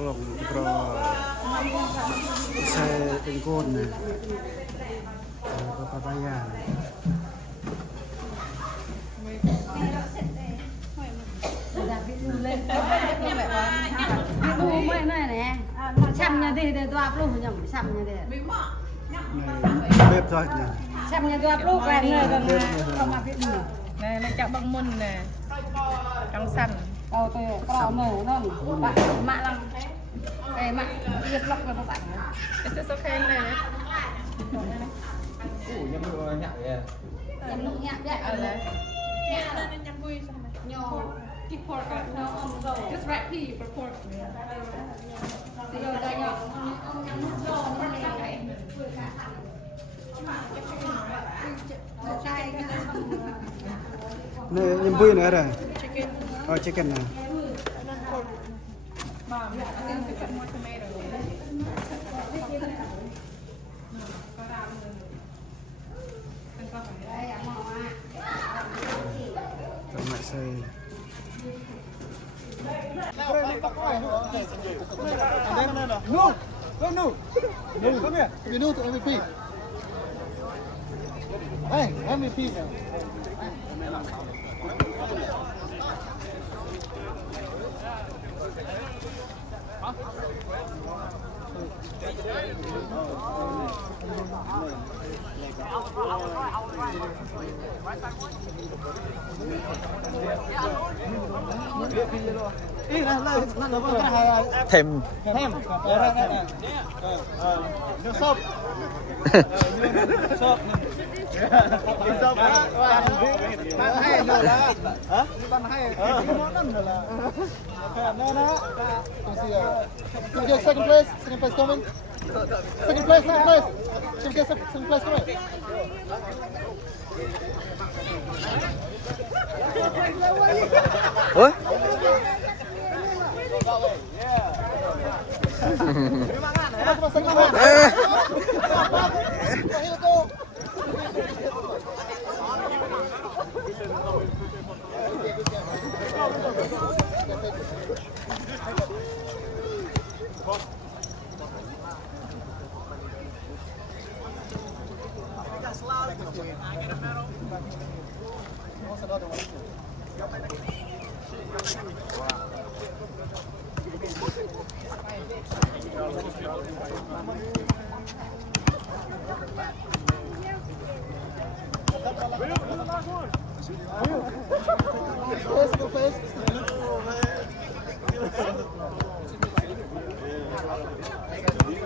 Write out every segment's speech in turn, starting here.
belum pro saya tingkun papayan mấy này nè xăm nhà thì để toa luôn nhầm xăm nhà thì bếp thôi nhỉ xăm nhà toa luôn quen rồi còn không mặc cái gì nè nó chọn băng môn nè trong săn tôi có mở nó bạn mạ lăng cái mạ việc lọc là bạn cái sẽ khen này đấy nhâm nhạc vậy nhầm lúc nhạc vậy nhạc lên nhâm vui xong này nhỏ keep pork just wrap pea for pork thì rồi đây nhỏ ông nhắm lúc rồi nó này này nhâm bui nữa rồi chicken này mom I think we put more tomato tomat say No, no, come here. You know to MVP. Hey, MVP now. thèm Thêm. Nước sốt. Sốt. Sốt á. Bạn hay rồi là. Hả? Bạn hay. Nó đâm rồi là. No. Can you get second place? Second place coming. Second place. Should we get second place coming? ủa Come on, second place. Here we go. What's another one?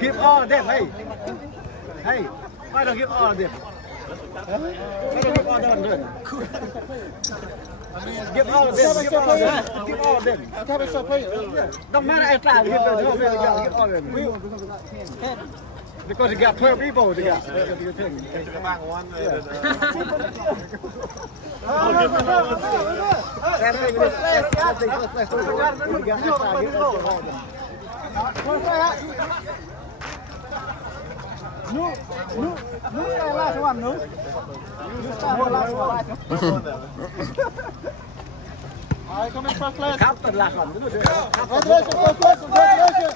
give all of them hey why don't give all of them why don't give all of them give all of them give all of them Come start playing. don't matter I try give all of them because you got 12 people together. Last one, no? Alright, come in first place. Khắp tuần lạc lắm. Congratulations, first place. Congratulations.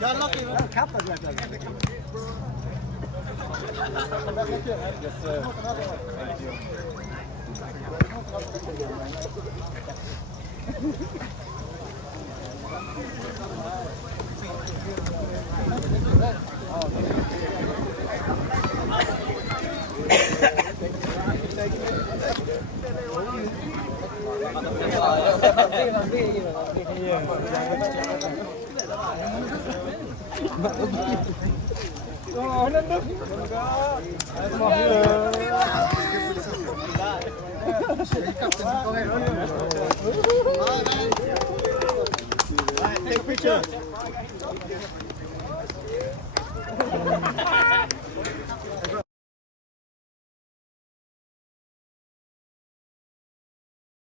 You're lucky, man. Khắp tuần lạc lắm. Yes, sir. Take picture.